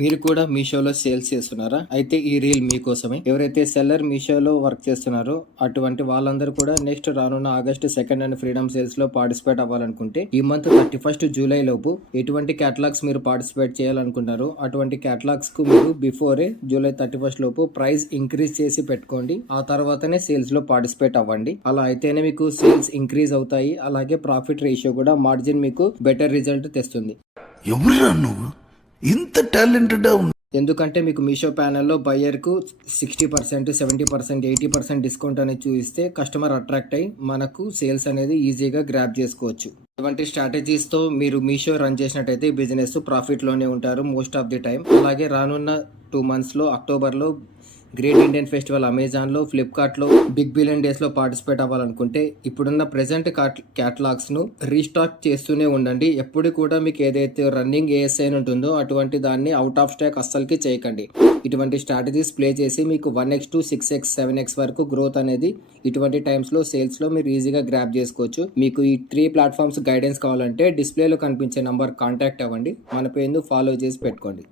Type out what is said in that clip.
మీరు కూడా మీషోలో సేల్స్ చేస్తున్నారా? అయితే ఈ రీల్ మీకోసమే. ఎవరైతే సెల్లర్ మీషోలో వర్క్ చేస్తున్నారో అటువంటి వాళ్ళందరూ కూడా నెక్స్ట్ రానున్న ఆగస్టు 2 అండ్ ఫ్రీడమ్ సేల్స్ లో పార్టిసిపేట్ అవ్వాలనుకుంటే ఈ మంత్ 31 జూలై లోపు ఎటువంటి క్యాటలాగ్స్ మీరు పార్టిసిపేట్ చేయాలనుకుంటారో అటువంటి క్యాటలాగ్స్ కు మీరు బిఫోరే జూలై 31 లోపు ప్రైస్ ఇంక్రీజ్ చేసి పెట్టుకోండి. ఆ తర్వాతనే సేల్స్ లో పార్టిసిపేట్ అవ్వండి. అలా అయితేనే మీకు సేల్స్ ఇంక్రీజ్ అవుతాయి. అలాగే ప్రాఫిట్ రేషియో కూడా మార్జిన్ మీకు బెటర్ రిజల్ట్ తెస్తుంది. ఎవరురా నువ్వు ఇంత టాలెంటెడ్? ఎందుకంటే మీకు మీషో ప్యానెల్లో బయ్యర్కు 60%, 70%, 80% డిస్కౌంట్ అనేది చూపిస్తే కస్టమర్ అట్రాక్ట్ అయ్యి మనకు సేల్స్ అనేది ఈజీగా గ్రాప్ చేసుకోవచ్చు. ఇటువంటి స్ట్రాటజీస్తో మీరు మీషో రన్ చేసినట్టయితే బిజినెస్ ప్రాఫిట్లోనే ఉంటారు మోస్ట్ ఆఫ్ ది టైం. అలాగే రానున్న 2 monthsలో అక్టోబర్లో గ్రేట్ ఇండియన్ ఫెస్టివల్ అమెజాన్లో, ఫ్లిప్కార్ట్లో బిగ్ బిలియన్ డేస్లో పార్టిసిపేట్ అవ్వాలనుకుంటే ఇప్పుడున్న ప్రెజెంట్ క్యాటలాగ్స్ను రీస్టాక్ చేస్తూనే ఉండండి. ఎప్పుడు కూడా మీకు ఏదైతే రన్నింగ్ ఏఎస్ఐ ఉంటుందో అటువంటి దాన్ని అవుట్ ఆఫ్ స్టాక్ అస్సలకి చేయకండి. ఇటువంటి స్ట్రాటజీస్ ప్లే చేసి మీకు 1x to 6x 7x వరకు గ్రోత్ అనేది ఇటువంటి టైమ్స్లో సేల్స్లో మీరు ఈజీగా గ్రాప్ చేసుకోవచ్చు. మీకు ఈ 3 ప్లాట్ఫామ్స్ గైడెన్స్ కావాలంటే డిస్ప్లేలో కనిపించే నంబర్ కాంటాక్ట్ అవ్వండి. మన పేరును ఫాలో చేసి పెట్టుకోండి.